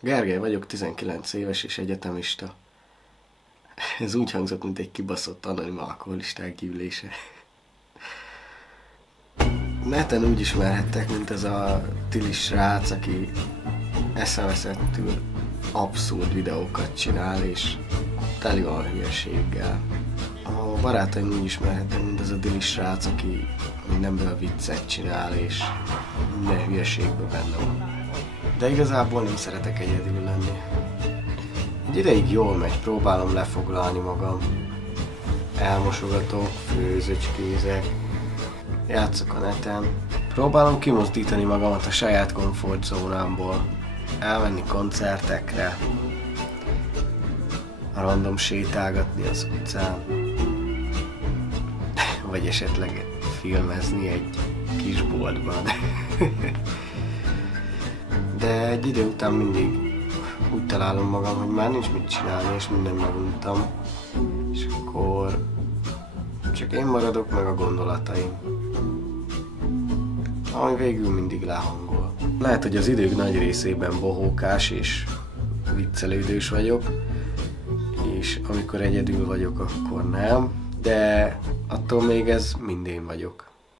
Gergely vagyok, 19 éves és egyetemista. Ez úgy hangzott, mint egy kibaszott anonim alkoholisták gyűlése. Neten úgy ismerhettek, mint ez a tilis srác, aki eszeveszettül abszurd videókat csinál, és teli van hülyeséggel. A barátaim úgy ismerhettek, mint ez a tilis srác, aki mindenből viccet csinál, és minden hülyeségben benne van. De igazából nem szeretek egyedül lenni. Egy ideig jól megy, próbálom lefoglalni magam. Elmosogatok, főzöcskézek, játszok a neten. Próbálom kimozdítani magamat a saját komfortzónámból. Elmenni koncertekre, random sétálgatni az utcán, vagy esetleg filmezni egy kis boltban. De egy idő után mindig úgy találom magam, hogy már nincs mit csinálni, és mindent meguntam, és akkor csak én maradok meg a gondolataim, ami végül mindig lehangol. Lehet, hogy az idők nagy részében bohókás és viccelődős vagyok, és amikor egyedül vagyok, akkor nem, de attól még ez mind én vagyok.